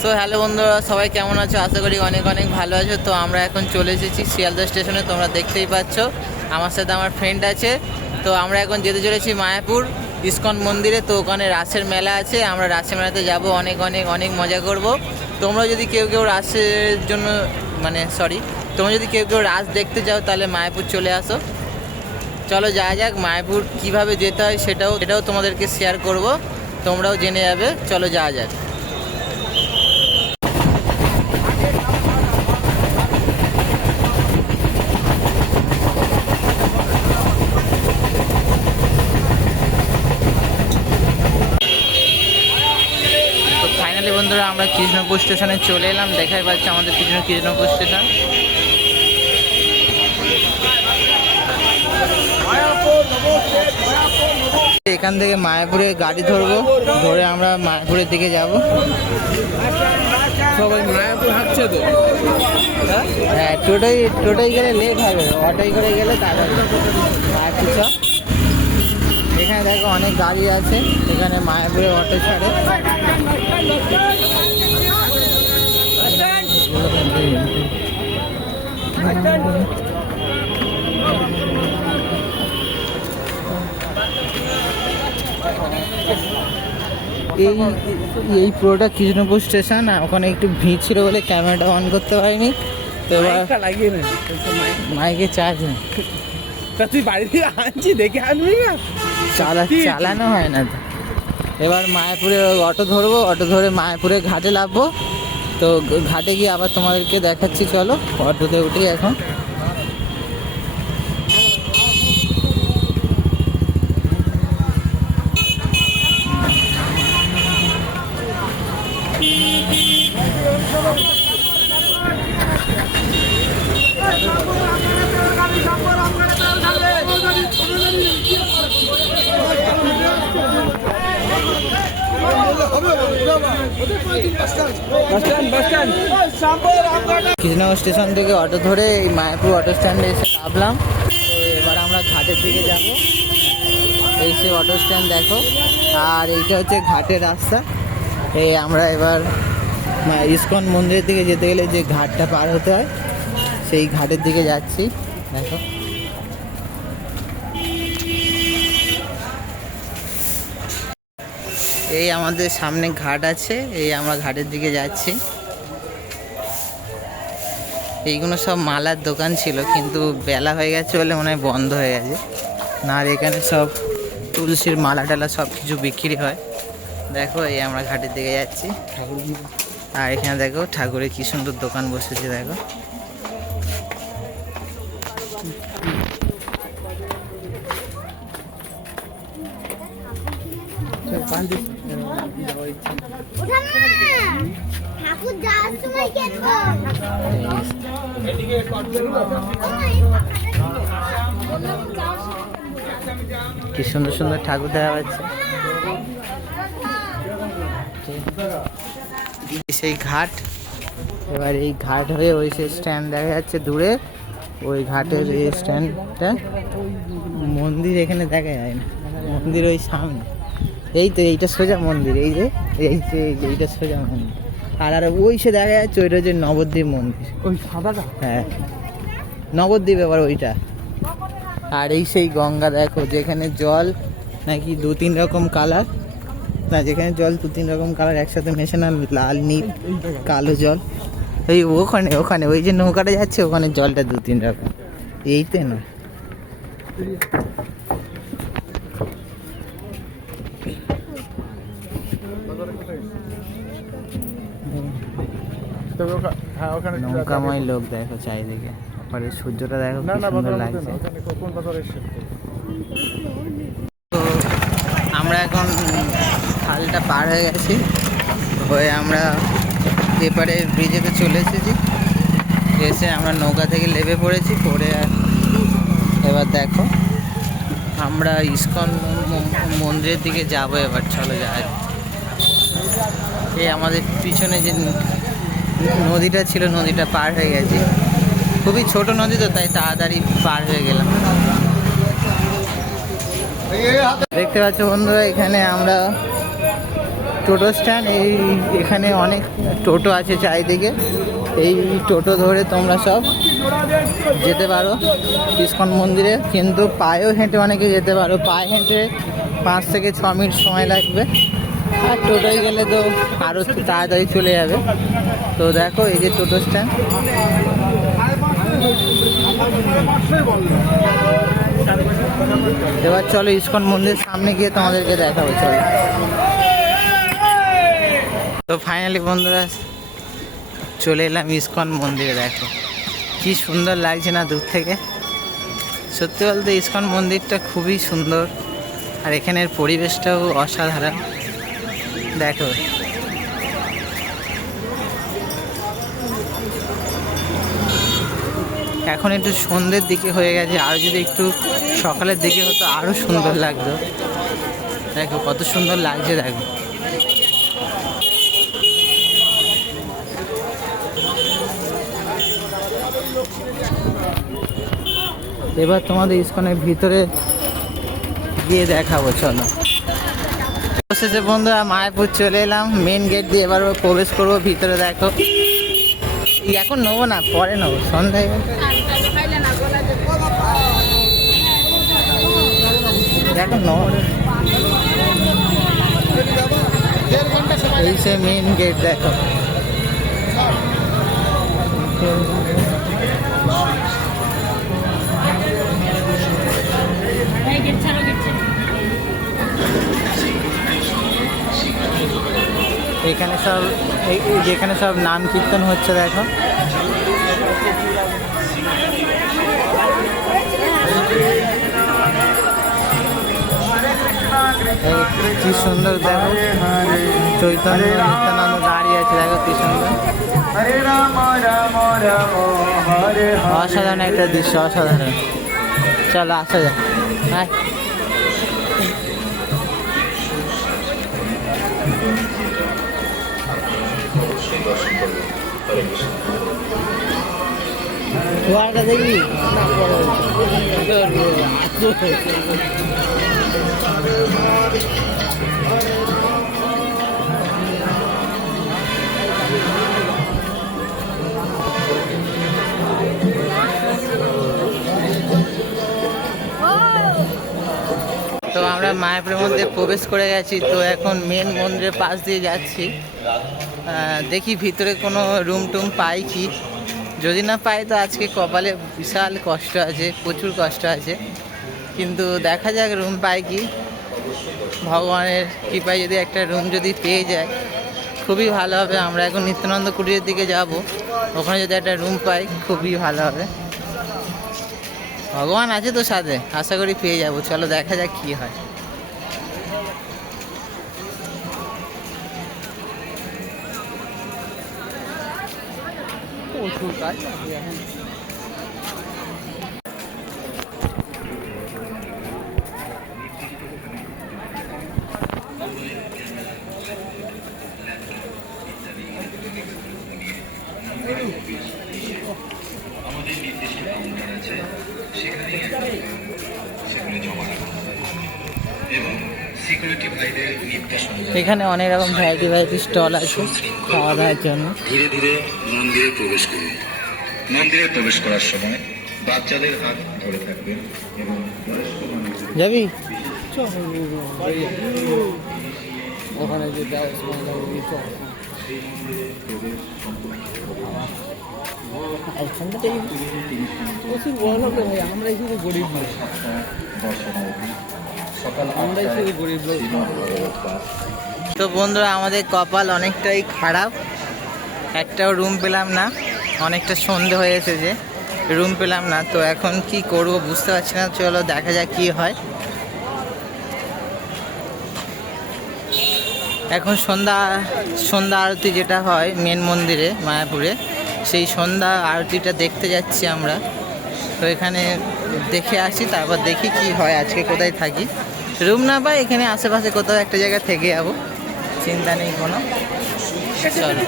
So hello বন্ধুরা, সবাই কেমন আছো? আশা করি অনেক অনেক ভালো আছো। তো আমরা এখন চলে এসেছি শিয়ালদা স্টেশনে, তোমরা দেখতেই পাচ্ছ। আমার সাথে আমার ফ্রেন্ড আছে। তো আমরা এখন যেতে চলেছি মায়াপুর ইস্কন মন্দিরে। তো ওখানে রাসের মেলা আছে। আমরা রাসের মেলাতে যাব অনেক অনেক অনেক মজা করব। তোমরা যদি কেউ কেউ রাসের জন্য মানে সরি তোমরা যদি কেউ কেউ রাস দেখতে যাও তাহলে মায়াপুর চলে আসো। চলো যাওয়া যাক, মায়াপুর কীভাবে যেতে হয় সেটাও এটাও তোমাদেরকে শেয়ার করব। তোমরাও জেনে যাবে। চলো যাওয়া যাক তো ফাইনালি বন্ধুরা আমরা কৃষ্ণপুর স্টেশনে চলে এলাম দেখাই পাচ্ছি আমাদের পিছনে কৃষ্ণপুর স্টেশন। এখান থেকে মায়াপুরে গাড়ি ধরবো ধরে আমরা মায়াপুরের দিকে যাব। সবাই মায়াপুর হাঁটছে তো? হ্যাঁ? টোটোই টোটোই গেলে লেট হবে। অটোই করে গেলে তাড়াতাড়ি মায়াপুর সব এখানে দেখো অনেক গাড়ি আছে এখানে মায়াপুরে অটো ছাড়ে। এই এই পুরোটা কৃষ্ণপুর স্টেশন ওখানে একটু ভিড় ছিল বলে ক্যামেরাটা অন করতে পারিনি। তো লাগিয়ে মাইকে চার্জ নেই তা তুই বাড়ি থেকে আনছি দেখে আনবি না? চালা চালানো হয় না তো। এবার মায়াপুরে অটো ধরবো অটো ধরে মায়াপুরে ঘাটে নামবো তো ঘাটে গিয়ে আবার তোমাদেরকে দেখাচ্ছি চলো। অটোতে উঠি এখন। কৃষ্ণনগর স্টেশন থেকে অটো ধরে এই মায়াপুর অটো স্ট্যান্ডে এসে নামলাম। তো এবার আমরা ঘাটের দিকে যাব। এই সে অটো স্ট্যান্ড দেখো, আর এইটা হচ্ছে ঘাটের রাস্তা। এই আমরা এবার ইস্কন মন্দিরের দিকে যেতে গেলে যে ঘাটটা পার হতে হয়, সেই ঘাটের দিকে যাচ্ছি। দেখো। এই আমাদের সামনে ঘাট আছে, এই আমরা ঘাটের দিকে যাচ্ছি। এইগুলো সব মালার দোকান ছিল, কিন্তু বেলা হয়ে গেছে বলে মনে হয় বন্ধ হয়ে গেছে। না, আর এখানে সব তুলসীর মালা টালা সব কিছু বিক্রি হয়। দেখো, এই আমরা ঘাটের দিকে যাচ্ছি। আর এখানে দেখো, ঠাকুরের কি সুন্দর দোকান বসেছে, দেখো। কি সুন্দর সুন্দর ঠাকুর দেখা যাচ্ছে। সেই ঘাট, এবার এই ঘাট হয়ে ওই সেই স্ট্যান্ড দেখা যাচ্ছে দূরে। ওই ঘাটের এই স্ট্যান্ডটা মন্দির এখানে দেখা যায় না, মন্দির ওই সামনে। এই তো এইটা সোজা মন্দির এই যে এই যে এইটা সোজা মন্দির। আর আর ওই সে দেখা যাচ্ছে ওইটা হচ্ছে নবদ্বীপ মন্দির। ওই সাদাটা? হ্যাঁ। নবদ্বীপ এবার ওইটা। আর এই সেই গঙ্গা দেখো যেখানে জল নাকি দু তিন রকম কালার না যেখানে জল দু তিন রকম কালার একসাথে মেশে না লাল নীল কালো জল। ওই ওখানে ওখানে ওই যে নৌকাটা যাচ্ছে ওখানে জলটা দু তিন রকম। এইতে না। তবে হ্যাঁ ওখানে নৌকাময় লোক দেখো চারিদিকে। ওপরে সূর্যটা দেখো না না সুন্দর লাগছে। কোন তো আমরা এখন খালটা পার হয়ে গেছি। হয়ে আমরা এপারে ব্রিজেতে চলে এসেছি। এসে আমরা নৌকা থেকে লেবে পড়েছি পড়ে আর এবার দেখো আমরা ইস্কন মন্দিরের দিকে যাব এবার চলো যাই। এই আমাদের পিছনে যে নদীটা ছিল, নদীটা পার হয়ে গেছে। খুবই ছোট নদী তো, তাই তাড়াতাড়ি পার হয়ে গেলাম। দেখতে পাচ্ছ বন্ধুরা, এখানে আমরা টোটো স্ট্যান্ড, এই এখানে অনেক টোটো আছে চারিদিকে। এই টোটো ধরে তোমরা সব যেতে পারো। ইস্কন মন্দিরে, কিন্তু পায়েও হেঁটে অনেকে যেতে পারো। পায়ে হেঁটে পাঁচ থেকে ছ মিনিট সময় লাগবে। আর টোটোয় গেলে তো আরও তাড়াতাড়ি চলে যাবে। তো দেখো, এই যে টোটো স্ট্যান্ড। এবার চলো ইস্কন মন্দির সামনে গিয়ে তোমাদেরকে দেখাবো, চলো। তো ফাইনালি বন্ধুরা, চলে এলাম ইস্কন মন্দিরে, দেখো। কি সুন্দর লাগছে না দূর থেকে। সত্যি বলতে ইস্কন মন্দিরটা খুবই সুন্দর, আর এখানের পরিবেশটাও অসাধারণ। দেখো। এখন একটু সন্ধ্যের দিকে হয়ে গেছে, আর যদি একটু সকালের দিকে হতো আরও সুন্দর লাগতো। দেখো কত সুন্দর লাগছে, দেখো। এবার তোমাদের ইস্কনের ভিতরে গিয়ে দেখাবো, চলো। অবশেষে বন্ধুরা, মায়াপুর চলে এলাম। মেন গেট দিয়ে এবার প্রবেশ করব, ভিতরে দেখো। এখন নেব না, পরে নেব, সন্ধ্যায় দেখো, নেব এই সে মেন গেট দেখো। এখানে সব যেখানে সব নাম কীর্তন হচ্ছে দেখো। কি সুন্দর দেখো। চৈতন্য নিত্যানন্দ দাঁড়িয়ে আছে, দেখো কি সুন্দর। অসাধারণ একটা দৃশ্য, অসাধারণ। চলো, আসা যাক হ্যাঁ ফোয়ারাটা দেখবি তো আমরা মায়াপুরের মধ্যে প্রবেশ করে গেছি, তো এখন মেন মন্দিরের পাশ দিয়ে যাচ্ছি। দেখি ভিতরে কোনো রুম টুম পাই কি। যদি না পাই, তো আজকে কপালে বিশাল কষ্ট আছে, প্রচুর কষ্ট আছে। কিন্তু দেখা যাক রুম পাই কি। ভগবানের কৃপায় যদি একটা রুম যদি পেয়ে যায়, খুবই ভালো হবে। আমরা এখন নিত্যানন্দ কুটিরের দিকে যাব। ওখানে যদি একটা রুম পাই, খুবই ভালো হবে। ভগবান আছে তো সাথে, আশা করি পেয়ে যাব। চলো দেখা যাক কি হয়। প্রচুর কাজ আছে। এখন। এখানে অনেক রকম ভ্যারাইটি ভ্যারাইটি স্টল আছে খাওয়া দাওয়ার জন্য। ধীরে ধীরে মন্দিরে প্রবেশ করুন মন্দিরে প্রবেশ করার সময় বাচ্চাদের হাত ধরে থাকবেন এবং যাবি? ওখানে যে দেওয়া সময় চল প্রচুর রে ভাই গরিব তো বন্ধুরা, আমাদের কপাল অনেকটাই খারাপ। একটাও রুম পেলাম না। অনেকটা সন্ধে হয়ে এসেছে। রুম পেলাম না। তো এখন কি করব বুঝতে পারছি না। চলো দেখা যাক কি হয়। এখন সন্ধ্যা সন্ধ্যা আরতি যেটা হয় মেন মন্দিরে, মায়াপুরে। সেই সন্ধ্যা আরতিটা দেখতে যাচ্ছি আমরা। তো এখানে দেখে আসি, তারপর দেখি কি হয় আজকে কোথায় থাকি। রুম না পাই, এখানে আশেপাশে কোথাও একটা জায়গায় থেকে যাব। চিন্তা নেই কোনো। চলো।